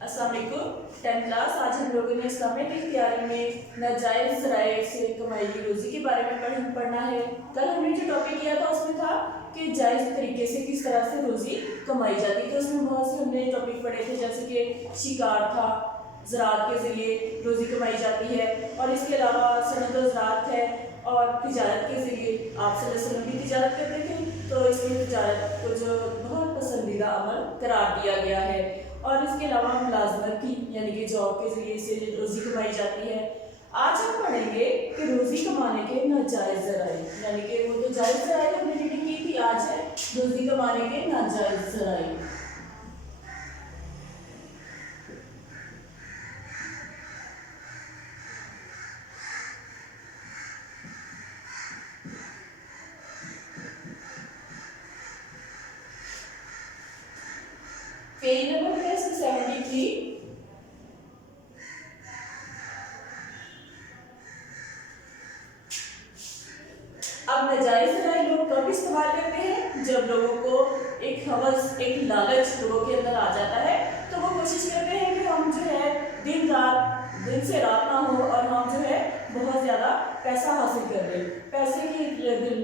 अस्सलाम वालेकुम। 10th class आज हम लोगों ने इस्लामिक इख्तियारी में नाजायज़ ज़राए से कमाई की रोज़ी के बारे में पढ़ना है। कल हमने जो टॉपिक किया था उसमें था कि जायज़ तरीके से किस तरह से रोज़ी कमाई जाती है। तो उसमें बहुत से हमने टॉपिक पढ़े थे, जैसे कि शिकार था, ज़राअत के ज़रिए रोज़ी कमाई जाती है, और इसके अलावा सनअत व ज़राअत है, और तिजारत के ज़रिए आप सल्लल्लाहु अलैहि वसल्लम भी तिजारत करते थे, तो इसमें तिजारत को जो बहुत पसंदीदा अमल करार दिया गया है। और इसके अलावा मुलाजमत की यानी कि जॉब के ज़रिए से रोज़ी कमाई जाती है। आज हम पढ़ेंगे कि रोज़ी कमाने के नाजायज़ ज़राए, यानी कि वो तो जायज़ ज़राए हमने रीडिंग की थी, आज है रोज़ी कमाने के नाजायज़ ज़राए। Page number 73। अब नाजायज़ ज़राए लोग कब इस्तेमाल करते हैं? जब लोगों को एक हवस, एक लालच लोगों के अंदर आ जाता है, तो वो कोशिश करते हैं कि हम जो है दिन से रात ना हो और हम जो है बहुत ज़्यादा पैसा हासिल कर लें। पैसे की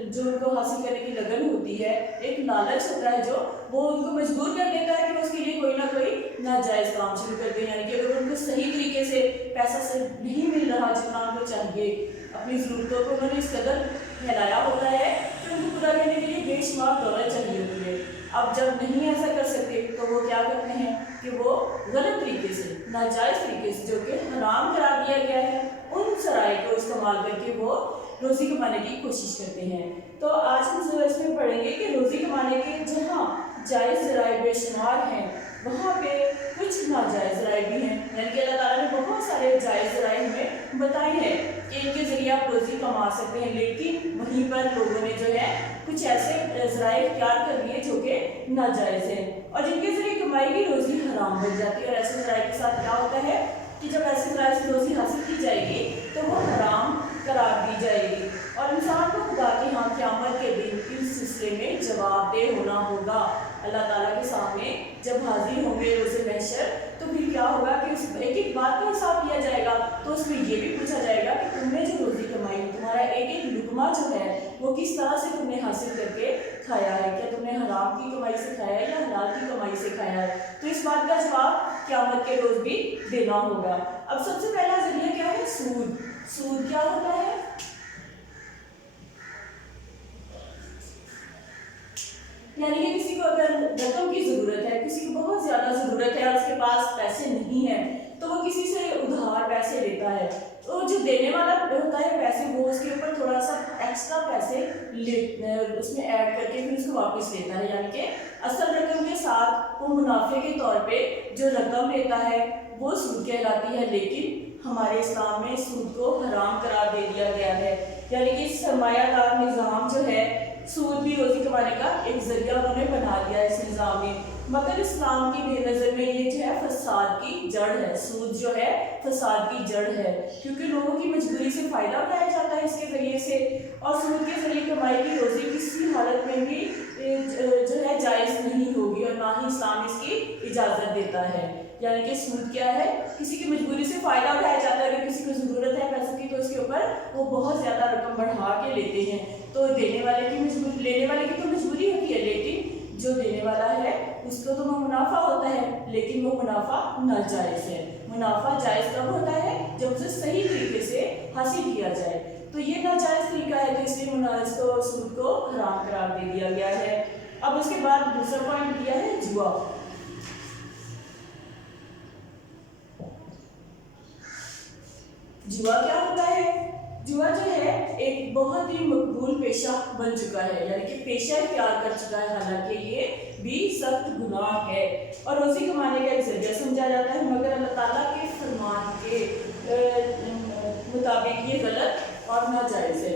जो उनको हासिल करने की लगन होती है, एक लालच होता है, जो वो उनको मजबूर कर देता है कि वो उसके लिए कोई ना कोई नाजायज़ काम शुरू कर दें। यानी कि अगर उनको सही तरीके से पैसा से नहीं मिल रहा जितना उनको चाहिए, अपनी ज़रूरतों को उन्होंने इस कदर फैलाया होता है कि उनको पूरा करने के लिए बेशुमार दौलत चाहिए होती है। अब जब नहीं ऐसा कर सकते तो वो क्या करते हैं कि वो गलत तरीके से, नाजायज़ तरीके से, जो कि हराम करार दिया गया है, उन ज़राए को इस्तेमाल करके वो रोज़ी कमाने की कोशिश करते हैं। तो आज हम इसमें पढ़ेंगे कि रोज़ी कमाने के जहाँ जायज़ ज़राए बेशुमार हैं, वहाँ पे कुछ नाजायज़ ज़राए भी हैं। यानी कि अल्लाह ताला ने बहुत सारे जायज़ ज़राए हमें बताए हैं कि इनके ज़रिए आप रोज़ी कमा सकते हैं, लेकिन वहीं पर लोगों ने जो है कुछ ऐसे ज़राए इख्तियार कर लिए जो कि नाजायज़ हैं और जिनके ज़रिए कमाई की रोज़ी हराम बन जाती है। और ऐसे ज़राए के साथ क्या होता है कि जब ऐसे ज़राए से रोज़ी हासिल की जाएगी तो वो हराम करार दी जाएगी और इंसान को खुदा के यहाँ क़यामत के दिन इस सिलसिले में जवाबदेह होना होगा। अल्लाह ताला के सामने जब हाजिर होंगे रोज़े महशर, तो फिर क्या होगा कि उस एक एक बात का हिसाब लिया जाएगा। तो उसमें ये भी पूछा जाएगा कि तुमने जो रोज़ी कमाई, तुम्हारा एक एक लुकमा जो है वो किस तरह से तुमने हासिल करके खाया है, क्या तुमने हराम की कमाई से खाया है या हलाल की कमाई से खाया है। तो इस बात का जवाब क़यामत के रोज़ भी देना होगा। अब सबसे पहला जरिया क्या है? सूद। सूद क्या होता है? यानी कि किसी को अगर रकम की ज़रूरत है, किसी को बहुत ज़्यादा ज़रूरत है और उसके पास पैसे नहीं है, तो वो किसी से उधार पैसे लेता है, तो जो देने वाला होता है पैसे, वो उसके ऊपर थोड़ा सा एक्स्ट्रा पैसे उसमें ऐड करके फिर उसको वापस लेता है। यानी कि असल रकम के साथ वो मुनाफे के तौर पे जो रकम लेता है वो सूद कहलाती है, लेकिन हमारे इस्लाम में सूद को हराम करार दे दिया गया है। यानी कि सरमायादार निज़ाम जो है, सूद भी रोज़ी कमाने का एक ज़रिया उन्होंने बना दिया इस निज़ाम में, मगर इस्लाम की नज़र में ये जो है फसाद की जड़ है। सूद जो है फसाद की जड़ है, क्योंकि लोगों की मजबूरी से फ़ायदा उठाया जाता है इसके ज़रिए से, और सूद के ज़रिए कमाई की रोज़ी किसी हालत में भी जो है जायज़ नहीं होगी और ना ही इस्लाम इसकी इजाज़त देता है। यानी कि सूद क्या है? किसी की मजबूरी से फ़ायदा उठाया जाता है। अगर किसी को ज़रूरत है पैसों की तो उसके ऊपर वो बहुत ज़्यादा रकम बढ़ा के लेते हैं, तो देने वाले की मजबूरी, लेने वाले की तो मजबूरी होती है, लेकिन जो देने वाला है उसको तो वो मुनाफा होता है, लेकिन वो मुनाफा नाजायज़ है। मुनाफा जायज़ कब होता है? जब उसे सही तरीके से हासिल किया जाए। तो ये नाजायज़ तरीका है, तो इसलिए इसको सूद को हराम करार दे दिया गया है। अब उसके बाद दूसरा पॉइंट दिया है जुआ। जुआ क्या होता है? जुआ जो है एक बहुत ही मकबूल पेशा बन चुका है, यानी कि पेशा इख्तियार कर चुका है, हालांकि ये भी सख्त गुनाह है और रोज़ी कमाने का एक जरिया समझा जाता है, मगर अल्लाह ताला के फरमान के मुताबिक ये गलत और नाजायज़ है।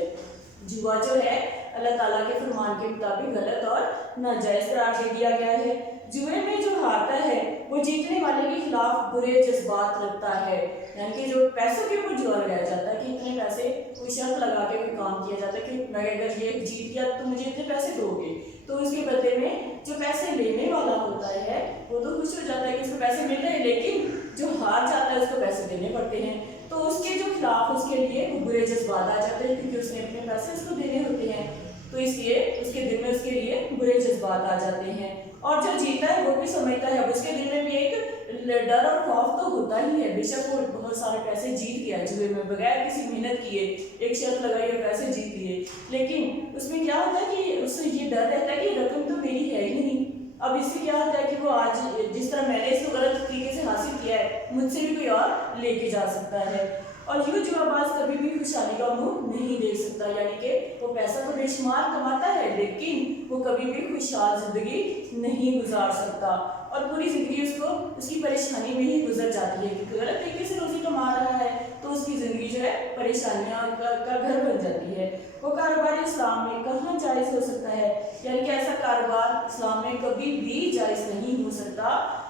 जुआ जो है अल्लाह ताला के फरमान के मुताबिक गलत और नाजायज़ करार दे दिया गया है। जुए में जो हारता है वो जीतने वाले के खिलाफ बुरे जज्बात रखता है, यानी कि जो पैसों के ऊपर जुआ लगाया जाता है कि इतने पैसे, कोई शर्त लगा के कोई काम किया जाता है कि मैं अगर ये जीत गया तो मुझे इतने पैसे दोगे, तो उसके बदले में जो पैसे लेने वाला होता है वो तो खुश हो जाता है कि उसको पैसे मिल रहे हैं, लेकिन जज्बात आ जाते हैं। और जो जीता है वो भी समझता है, अब उसके दिल में भी एक डर और खौफ तो होता ही है। बेशक वो बहुत सारे पैसे जीत गया जुए में बगैर किसी मेहनत किए, एक शर्त लगाई और पैसे जीत लिए, लेकिन उसमें क्या होता है कि उससे ये डर रहता है कि रकम तो मेरी है ही नहीं। अब इससे क्या होता है कि वो आज जिस तरह मैंने इसको गलत तरीके से हासिल किया है, मुझसे भी कोई और लेके जा सकता है। और यूँ जुआबाज कभी भी खुशहाली का मुंह नहीं देख सकता, यानी कि वो पैसा तो बेशुमार कमाता है लेकिन वो कभी भी खुशहाल जिंदगी नहीं गुजार सकता, और पूरी जिंदगी उसको उसकी परेशानी में ही गुजर जाती है, क्योंकि गलत तरीके से रोजी कमा रहा है तो उसकी ज़िंदगी जो है परेशानियाँ का घर बन जाती है। वो कारोबार इस्लाम में कहाँ जायज़ हो सकता है, यानी कि ऐसा कारोबार इस्लाम में कभी भी जायज़ नहीं हो सकता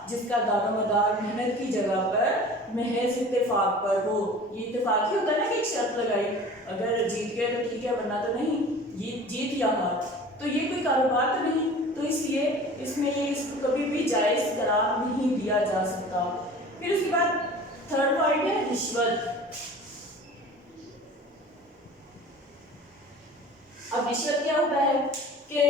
जिसका दारोमदार मेहनत की जगह पर महज इत्तेफाक पर हो। ये इत्तेफाक ही होता है ना कि एक शर्त लगाई, अगर जीत गए तो ठीक है वरना तो नहीं, जीत या हार, तो ये कोई कारोबार तो नहीं, तो इसलिए इसमें इसको कभी भी जायज़ करार नहीं दिया जा सकता। फिर उसके बाद थर्ड पॉइंट है रिश्वत। अब रिश्वत क्या होता है कि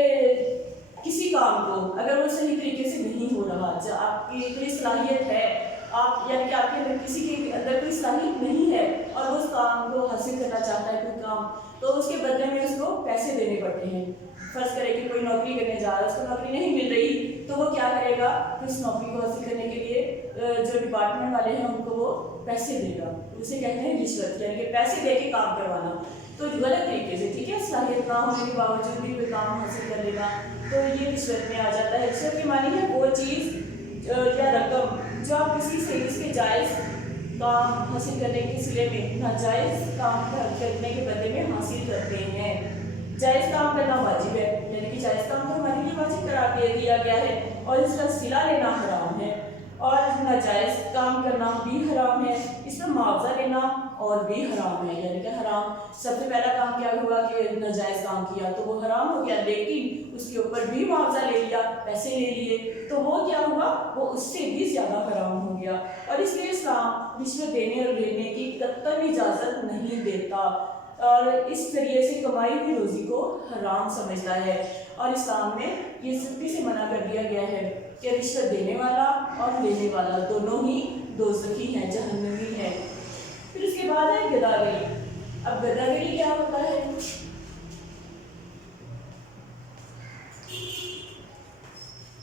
किसी काम को अगर वो सही तरीके से नहीं हो रहा, जब आपकी कोई सलाहियत है, आप यानी कि आपके अंदर किसी के अंदर कोई सलाहियत नहीं है और वो उस काम को हासिल करना चाहता है कोई काम, तो उसके बदले में उसको पैसे देने पड़ते हैं। फर्ज करें कि कोई नौकरी करने जा रहा है, उसको नौकरी नहीं मिल रही, तो वो क्या करेगा, उस नौकरी को हासिल करने के लिए जो डिपार्टमेंट वाले हैं उनको वो पैसे देगा, उसे कहते हैं रिश्वत, यानी कि पैसे दे के काम करवाना। तो गलत तरीके से, ठीक है, सलाहियत ना होने के बावजूद भी कोई काम हासिल कर लेगा तो ये रिश्वत में आ जाता है। रिश्वत की मानी है वो चीज़ या रकम जो आप किसी से इसके जायज़ काम हासिल करने के सिले में नाजायज़ काम करने के बदले में हासिल करते हैं। जायज़ काम करना वाजिब है, यानी कि जायज़ काम तो हमारे लिए वाजिब करार दे दिया गया है और इसका सिला लेना हराम है, और नाजायज़ काम करना भी हराम है, इसमें मुआवजा लेना और भी हराम है। यानी कि हराम, सबसे पहला काम क्या हुआ कि नाजायज़ काम किया तो वो हराम हो गया, लेकिन उसके ऊपर भी मुआवजा ले लिया, पैसे ले लिए, तो वो क्या हुआ, वो उससे भी ज़्यादा हराम हो गया। और इसलिए इस्लाम रिश्वत देने और लेने की कतई इजाज़त नहीं देता और इस जरिए से कमाई हुई रोज़ी को हराम समझता है। और इस्लाम में ये सख्ती से मना कर दिया गया है कि रिश्वत देने वाला और लेने वाला दोनों ही दोज़खी हैं, जहन्नमी हैं। फिर उसके बाद है गदागरी। अब गदागरी क्या होता है?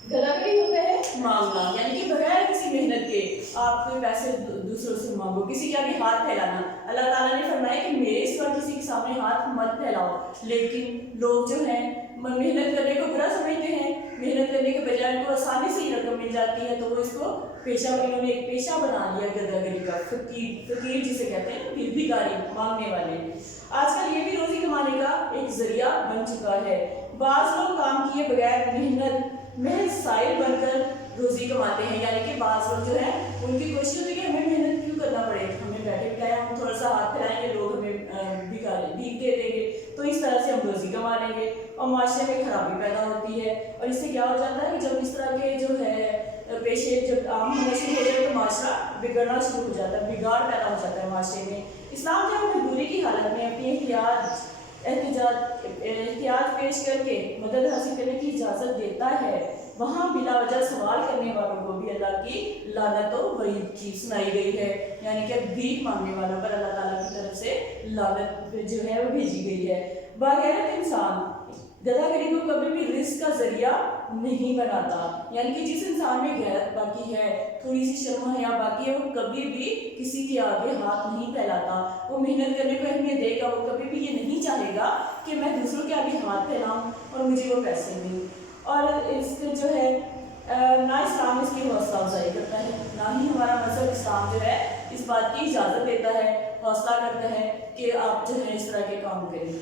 गदागरी होता है मांगना, यानी कि बगैर किसी मेहनत के आप कोई पैसे दूसरों से मांगो, किसी के आगे हाथ फैलाना। अल्लाह ताला ने फरमाया कि मेरे सिवा किसी के सामने हाथ मत फैलाओ, लेकिन लोग जो हैं मेहनत करने को बुरा समझते हैं, मेहनत करने के बजाय उनको आसानी से ही रकम मिल जाती है, तो वो इसको पेशा, इन्होंने एक पेशा बना लिया गदागरी का। फकीर जिसे कहते हैं, भिखारी, मांगने वाले। आजकल ये भी रोजी कमाने का एक जरिया बन चुका है। बाज़ लोग काम किए बगैर मेहनत महज साइल बनकर रोजी कमाते हैं, यानी कि बाज़ लोग जो है उनकी कोशिश होती है कि हमें मेहनत क्यों करना पड़े, हमें बैठे बिठाए, हम थोड़ा सा हाथ फैलाएंगे, लोग हमें भीख दे देंगे, तो इस तरह से हम रोजी कमा लेंगे और माशरे में खराबी पैदा होती है। और इससे क्या हो जाता है कि जब इस तरह के जो है पेशे जब आम होना शुरू हो जाए तो माशरा बिगड़ना शुरू हो जाता है, बिगाड़ पैदा हो जाता है माशरे में। इस्लाम जब मजबूरी की हालत में अपनी एहतियात पेश करके मदद हासिल करने की इजाज़त देता है, वहाँ बिला वजह सवाल करने वालों को भी अल्लाह की लानत और वईद की सुनाई गई है, यानी कि भीख मांगने वालों पर अल्लाह ताला की तरफ से लानत जो है वो भेजी गई है। बागैरत इंसान गदागरी को कभी भी रिस्क का जरिया नहीं बनाता, यानी कि जिस इंसान में गैरत बाकी है, थोड़ी सी शर्म हया बाकी है, वो कभी भी किसी के आगे हाथ नहीं फैलाता, वो मेहनत करने को अहमियत देगा, वो कभी भी ये नहीं चाहेगा कि मैं दूसरों के आगे हाथ फैलाऊं और मुझे वो पैसे मिलें। और इसके जो है ना इस्लाम इसकी हौसला अफजाई करता है, ना ही हमारा मज़हब इस्लाम जो है इस बात की इजाज़त देता है, हौसला करता है कि आप जो है इस तरह के काम करें।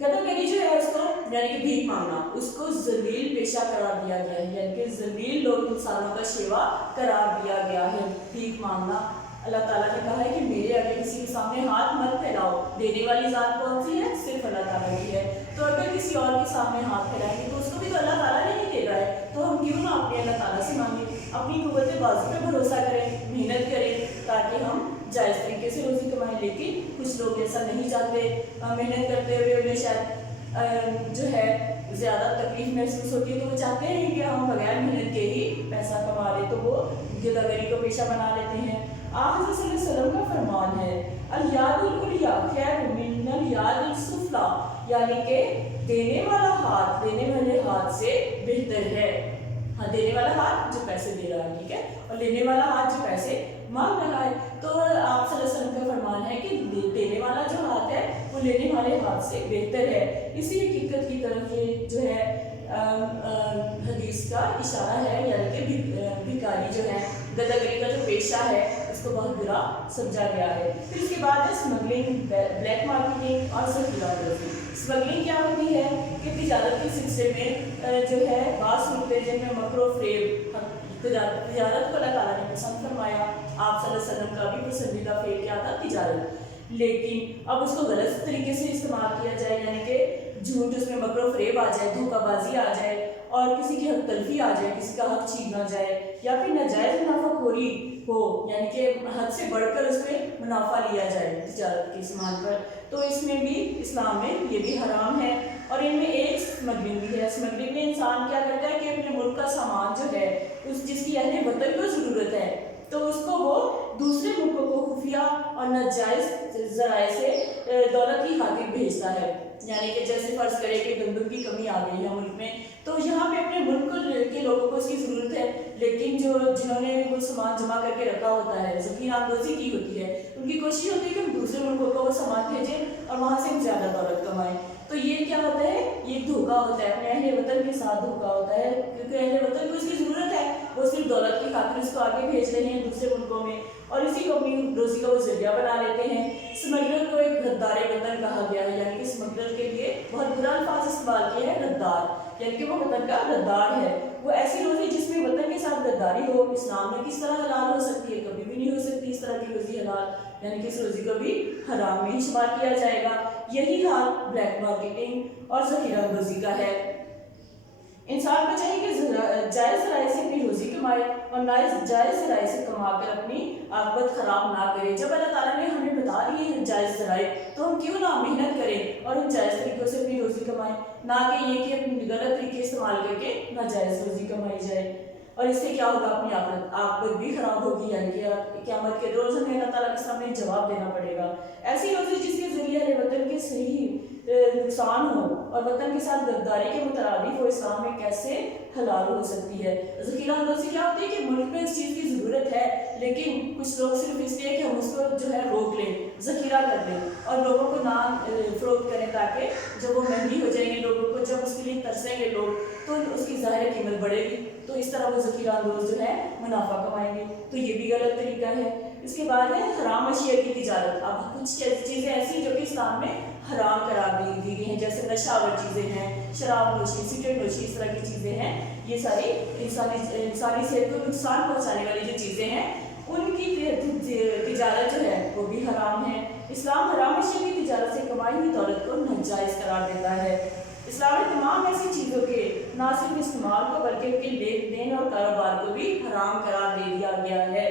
गदागरी जो है उसको, यानी कि भीख मांगना, उसको जलील पेशा करार दिया गया है, यानी कि जलील लोग इंसानों का सेवा करार दिया गया है भीख मांगना। अल्लाह ताला ने कहा है कि मेरे आगे किसी के सामने हाथ मत फैलाओ। देने वाली ज़ात कौन सी है? सिर्फ अल्लाह ताला की है। तो अगर किसी और के सामने हाथ फैलाएंगे तो उसको भी तो अल्लाह ताला ने ही दे रहा है, तो हम क्यों ना अपने अल्लाह ताला से मांगे, अपनी कुव्वत बाज़ू पे भरोसा करें, मेहनत करें ताकि हम जायज़ तरीके से रोज़ी कमाएं। लेकिन कुछ लोग ऐसा नहीं चाहते, मेहनत करते हुए उन्हें शायद जो है ज़्यादा तकलीफ महसूस होती है तो वो चाहते हैं कि हम बगैर मेहनत के ही पैसा कमा लें, तो वो गिदागरी को पेशा बना लेते हैं। आप हज़रत सल्लल्लाहु अलैहि वसल्लम का फरमान है, अल यादुल उलिया खैरुम मिनल यादिल सुफला, यानी कि देने वाला हाथ लेने वाले हाथ से बेहतर है। हाँ, देने वाला हाथ जो पैसे दे रहा है, ठीक है, और लेने वाला हाथ जो पैसे मांग रहा है। तो आप सल्लल्लाहु अलैहि वसल्लम का फरमान है कि देने वाला जो हाथ है वो लेने वाले हाथ से बेहतर है। इसी हकीकत की तरफ ये जो है हदीस का इशारा है, यानी कि भिखारी जो है, गदागरी का जो पेशा है उसको बहुत बुरा समझा गया है। फिर इसके बाद है स्मगलिंग, ब्लैक मार्केटिंग और ज़ख़ीराबंदी। स्मगलिंग क्या होती है कि तिजारत के सिलसिले में जो है बात सुनते हैं जिनमें मकरो फ्रेब, तिजारत को अल्लाह ताला ने पसंद फरमाया। आप सल्लल्लाहु अलैहि वसल्लम का भी पसंदीदा फेल क्या था? तिजारत। लेकिन अब उसको गलत तरीके से इस्तेमाल किया जाए, यानी कि झूठ, उसमें मकरो फ्रेब आ जाए, धोखाबाजी आ जाए और किसी की हक तलफी आ जाए, किसी का हक छीना जाए, या फिर नाजायज़ मुनाफाखोरी हो, यानी कि हद से बढ़कर उसमें मुनाफा लिया जाए तिजारत के सामान पर, तो इसमें भी इस्लाम में ये भी हराम है। और इनमें एक स्मगलिंग भी है। स्मगलिंग में इंसान क्या करता है कि अपने मुल्क का सामान जो है, उस जिसकी अहले वतन को ज़रूरत है, तो उसको वो दूसरे मुल्कों को खुफिया और नाजायज़ ज़राए से दौलत की खातिर भेजता है। यानी कि जैसे फ़र्ज़ करें कि गंदम की कमी आ गई है मुल्क में, तो यहाँ पे अपने मुल्क के लोगों को इसकी ज़रूरत है, लेकिन जिन्होंने वो सामान जमा करके रखा होता है, ज़ख़ीरा अंदोज़ी की होती है, उनकी कोशिश होती है कि हम दूसरे मुल्कों को वो सामान भेजें और वहाँ से हम ज़्यादा दौलत कमाएँ। तो ये क्या होता है? ये धोखा होता है, अपने अहले वतन के साथ धोखा होता है, क्योंकि अहले वतन को इसकी ज़रूरत है, वो सिर्फ दौलत की खातिर इसको आगे भेज रहे हैं दूसरे मुल्कों में, और इसी को अपनी रोज़ी का वो ज़रिया बना लेते हैं। स्मगलर को एक गद्दार वतन कहा गया है, यानी कि स्मगलर के लिए बहुत बुरा अल्फाज इस्तेमाल किया है, गद्दार, यानी कि वो वतन का गद्दार है। वो ऐसी रोज़ी जिसमें वतन के साथ गद्दारी हो, इस्लाम में किस तरह हलाल हो सकती है? कभी भी नहीं हो सकती इस तरह की रोज़ी हलाल, यानी कि इस रोज़ी को भी हराम में ही शुमार किया जाएगा। यही हाल ब्लैक मार्केटिंग और ज़ख़ीराबंदी का है। इंसान को चाहिए कि जायज़ ज़राए से अपनी रोज़ी कमाए और नाजायज़ ज़राए से कमाकर अपनी आक़िबत ख़राब ना करे। जब अल्लाह ताला ने हमें बता दिए हैं जायज़ ज़राए, तो हम क्यों ना मेहनत करें और हम जायज़ तरीक़ों से अपनी रोज़ी कमाएं, ना कि ये कि अपनी गलत तरीके इस्तेमाल करके नाजायज़ रोज़ी कमाई जाए। और इससे क्या होगा? अपनी आक़िबत भी ख़राब होगी, यानी कि क़यामत के रोज़ हमें अल्लाह ताला के सामने जवाब देना पड़ेगा। ऐसी रोज़ी जिसके ज़रिए अहले वतन के सही नुकसान हो और वतन के साथ गद्दारी के मुतरादिफ हो, इस्लाम में कैसे हलाल हो सकती है? ज़ख़ीराबंदी क्या होती है कि मुल्क में इस चीज़ की ज़रूरत है, लेकिन कुछ लोग सिर्फ इसलिए कि हम उसको जो है रोक लें, ज़ख़ीरा कर दें और लोगों को ना फ़रोख्त करें, ताकि जब वो महंगी हो जाएंगी, लोगों को जब उसके लिए तरसेंगे लोग, तो उसकी ज़ाहिर कीमत बढ़ेगी, तो इस तरह वो ज़ख़ीरा अंदोज़ जो है मुनाफा कमाएंगे, तो ये भी गलत तरीका है। इसके बाद है हराम अशिया की तिजारत। अब कुछ चीज़ें ऐसी जो कि इस्लाम में हराम करार दी गई हैं, जैसे नशावर चीज़ें हैं, शराब नोशी, सिगरेट नोशी, इस तरह की चीज़ें हैं, ये सारी इंसानी सेहत को नुकसान पहुँचाने वाली जो चीज़ें हैं, उनकी तिजारत जो है वो भी हराम है। इस्लाम हराम अशिया की तिजारत से कमाई हुई दौलत को नाजायज़ करार देता है। इस्लाम ने तमाम ऐसी चीज़ों के ना सिर्फ इस्तेमाल को बल्कि उनके लेन देन और कारोबार को भी हराम करार दे दिया गया है।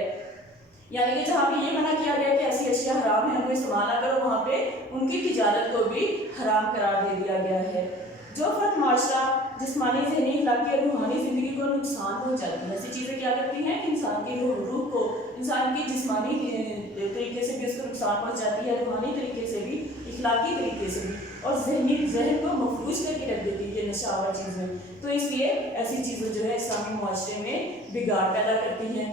यानी कि जहाँ पे ये मना किया गया कि ऐसी अशिया हराम है, उनको इस्तेमाल ना करो, वहाँ पे उनकी तिजारत को भी हराम करार दे दिया गया है। जो फर्द माशरा जिस्मानी, ज़हनी, अखलाकी और रूहानी ज़िंदगी को नुकसान पहुँचाती है, ऐसी चीज़ें क्या करती हैं कि इंसान की रूह को, इंसान की जिस्मानी तरीके से भी उसको नुकसान पहुँचाती है, रूहानी तरीके से भी, अखलाकी तरीके से भी, और जहन को महफूज करके रख देती है नशावर चीज़ें। तो इसलिए ऐसी चीज़ें जो है इस्लामी मुआशरे में बिगाड़ पैदा करती हैं।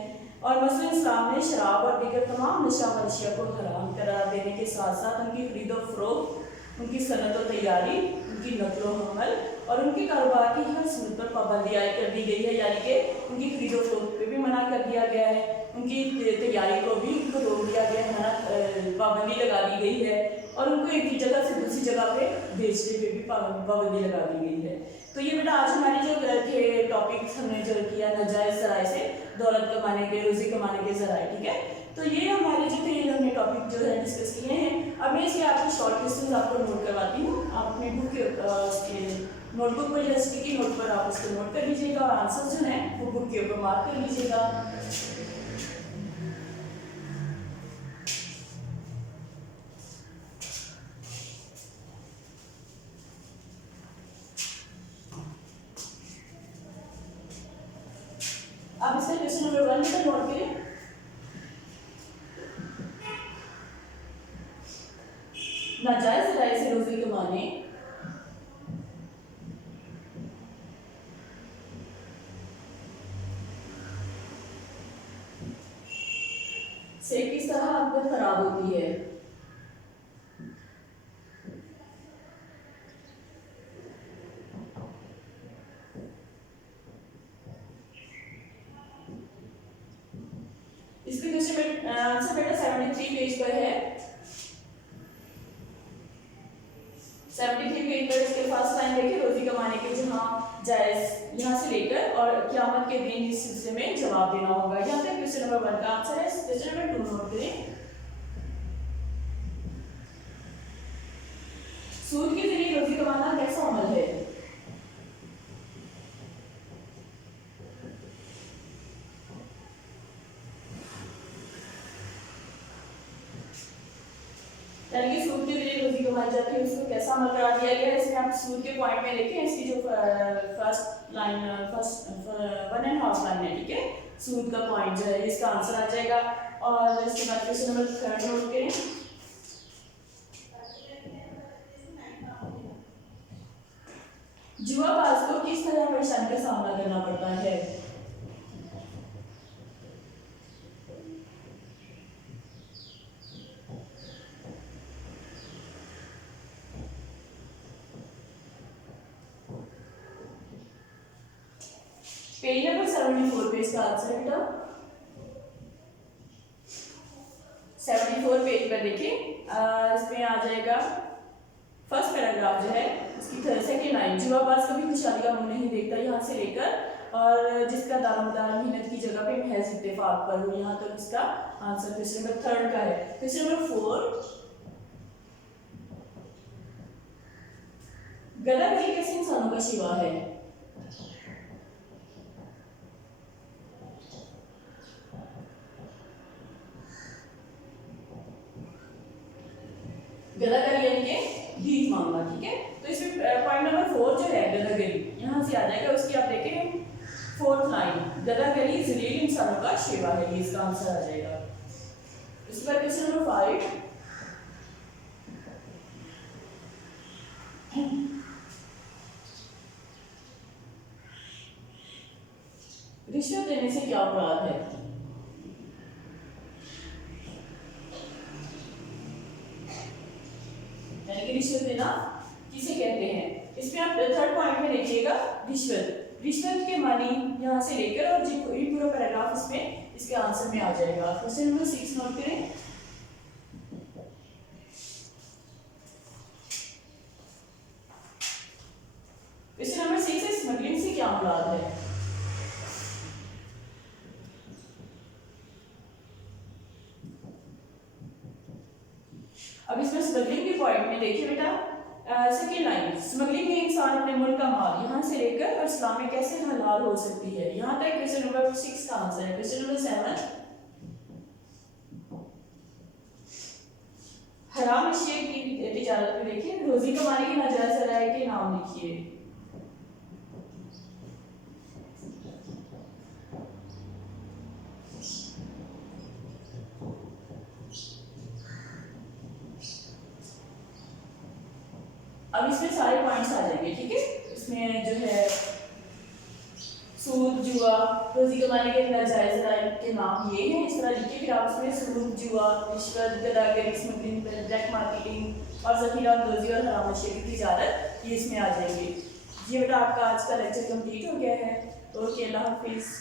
और मसलन इस्लाम ने शराब और दीगर तमाम नशावर अशिया को हराम करार देने के साथ साथ उनकी खरीद व फरोख्त, उनकी सनत व तैयारी, उनकी नकलो हमल और उनके कारोबार की हर सूरत पर पाबंदी आयद कर दी गई है, यानी कि उनकी खरीद व फरोख्त पे भी मना कर दिया गया है, उनकी तैयारी को भी उनको रोक दिया गया है, पाबंदी लगा दी गई है, और उनको एक जगह से दूसरी जगह पे भेजने पे भी पाबंदी लगा दी गई है। तो ये बेटा आज हमारे जो थे टॉपिक्स हमने जो किया नाजायज़ ज़राए से दौलत कमाने के, रोज़ी कमाने के ज़राए, ठीक है। तो ये हमारे जो थे हमने टॉपिक जो है डिस्कस किए हैं। अब मैं इसके आपको शॉर्ट क्वेश्चन आपको नोट करवाती हूँ। आप अपने बुक के नोटबुक पर या स्टिकी नोट पर आप उसको नोट कर लीजिएगा और आंसर जो है वो बुक के ऊपर मार्क कर लीजिएगा। नाजायज जराए से रोजी कमाने से किस तरह आदत खराब होती है। इसके क्वेश्चन आंसर बेटा 73 पेज पर है। 73 पेज पर इसके फर्स्ट लाइन देखिए, रोजी कमाने के जहां जायज यहाँ से लेकर और क़यामत के दिन इस सिलसिले में जवाब देना होगा। यहाँ पे क्वेश्चन नंबर 1 का आंसर है। क्वेश्चन नंबर 2 नोट करें। सूद के जरिए रोजी कमाना कैसा अमल है। यानी कि सूद के जरिए रोजी कमाई जाती है, उसको कैसा अमल करा दिया गया है। इसमें आप सूद के पॉइंट में देखें, इसकी जो फर्स्ट लाइन, फर्स्ट 1.5 लाइन है, ठीक है, सूद का पॉइंट जो है इसका आंसर आ जाएगा। और इसके बाद क्वेश्चन नंबर 3 नोट करें। जुआबाज को किस तरह परेशानी का सामना करना पड़ता है। पेज नंबर 74 पे इसका आंसर है बेटा। 74 पेज पर देखिए, इसमें आ जाएगा फर्स्ट पैराग्राफ जो है, इसकी सेकंड लाइन, जुआबाज कभी खुशहाली का मुंह नहीं देखता यहाँ से लेकर और जिसका दारोमदार मेहनत की जगह पे महज इत्तेफाक पर हो, यहाँ तक इसका आंसर क्वेश्चन नंबर 3 का है। क्वेश्चन नंबर 4, गदागरी कैसे इंसानों का शिवा है। गदागरी यानी कि भीख मांगना, ठीक है। तो इसमें पॉइंट नंबर 4 जो है गदागरी, यहाँ से आ जाएगा। उसकी आप देखें 4th लाइन, गदागरी ज़लील इंसानों का शिवा है, ये इसका आंसर आ जाएगा। इसके बाद क्वेश्चन नंबर 5, रिश्वत देने से क्या अपराध है। यानी कि रिश्वत देना किसे कहते हैं। इसमें आप 3rd पॉइंट में देखिएगा, रिश्वत, रिश्वत के मानी यहाँ से लेकर और जो कोई पूरा पैराग्राफ इसमें इसके आंसर में आ जाएगा। क्वेश्चन नंबर 6 नोट करें। क्वेश्चन नंबर 6 है, स्मगलिंग से क्या मुराद है। अब इसमें स्मगलिंग के पॉइंट में देखिए बेटा, सेकेंड लाइन, स्मगलिंग में इंसान अपने मुल्क का माल यहाँ से लेकर और इस्लाम में कैसे हलाल हो सकती है, यहाँ तक क्वेश्चन नंबर 6 का आंसर है। क्वेश्चन नंबर 7, हराम अशिया की तिजारत में देखिए, रोजी कमाने के नाजायज जराए के नाम लिखिए। अब इसमें सारे पॉइंट्स आ जाएंगे, ठीक है। इसमें जो है सूद, जुआ, रोजी कमाने के नाजायज जराए के नाम ये हैं, इस तरह लिखिए। फिर आप इसमें सूद, जुआ, रिश्वत, गदागरी, स्मगलिंग, ब्लैक मार्केटिंग और ज़ख़ीरा अंदोज़ी और हराम अशिया की तिजारत, ये इसमें आ जाएंगे। ये बेटा आपका आज का लेक्चर कंप्लीट हो गया है। ओके, अल्लाह हाफिज़।